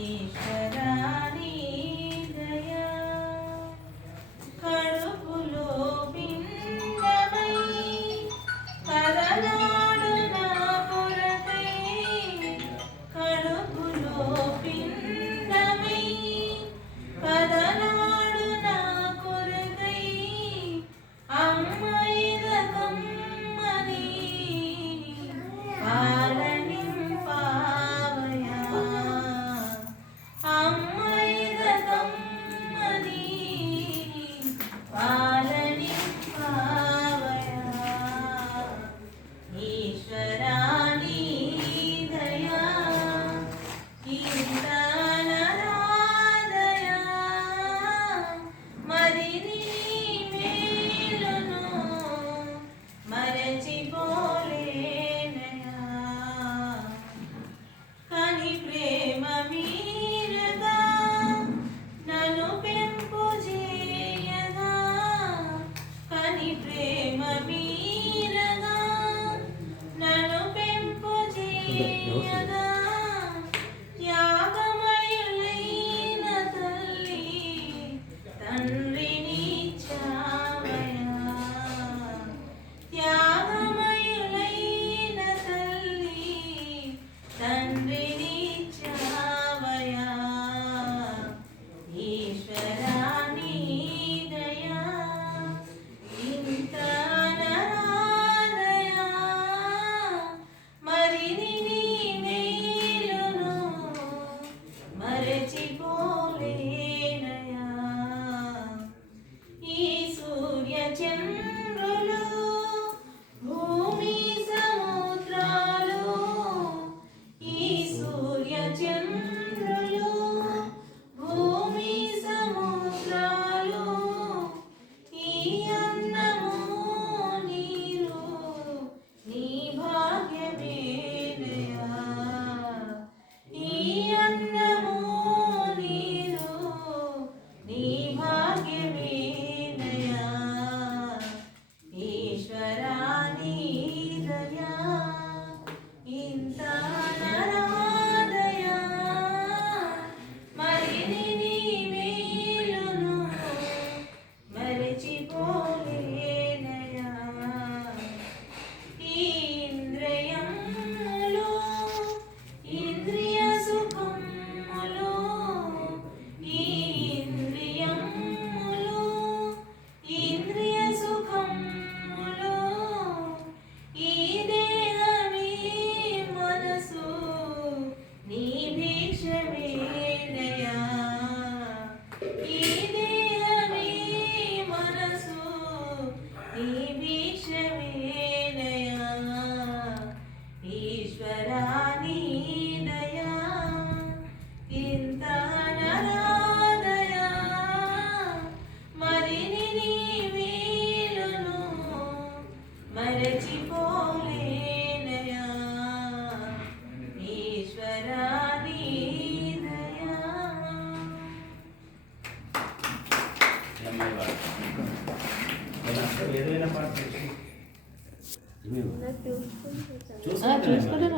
ఈశ్వరాని దయా కడుపులో పిండమై కదలాడు నా కొరకై కడుపులో పిండమై కదలాడు నా కొరకై అమ్మ ఇదకమ్మని యాగమయులైన తల్లి తండ్రిని చావయా త్యాగమయులైన తల్లి తండ్రిని చావయా ఈశ్వరాని దయా ఇంత నరాదయా మరిని మరచిపోలేనయా ఈ సూర్య చంద్రులు భూమి సముద్రాలు ఈ సూర్య చంద్రులు భూమి సముద్రాలు ఈ అన్నము నీరు నీ భాగ్యమేనయా ఈ అన్నము నీ భాగ్యమేనయా ఈశ్వరాని దయా ఇంత నరాదయా మరిని నీ మేలును మరచిపోలేనయా ఈ ఇంద్రియములు ఇంద్రియ సుఖములు ఈ ఇంద్రియ సుఖములు ఈ దేహమే మనసు నీ భిక్షమేనయా ఈ దేహమే మనసు నీ భిక్షమేనయా ఈశ్వరాని దయా ఇంత నరాదయా మరిని నీ మేలును మరచిపోలేనయా ఈశ్వరాని దయా ఏదైనా పాట చూసుకుంటే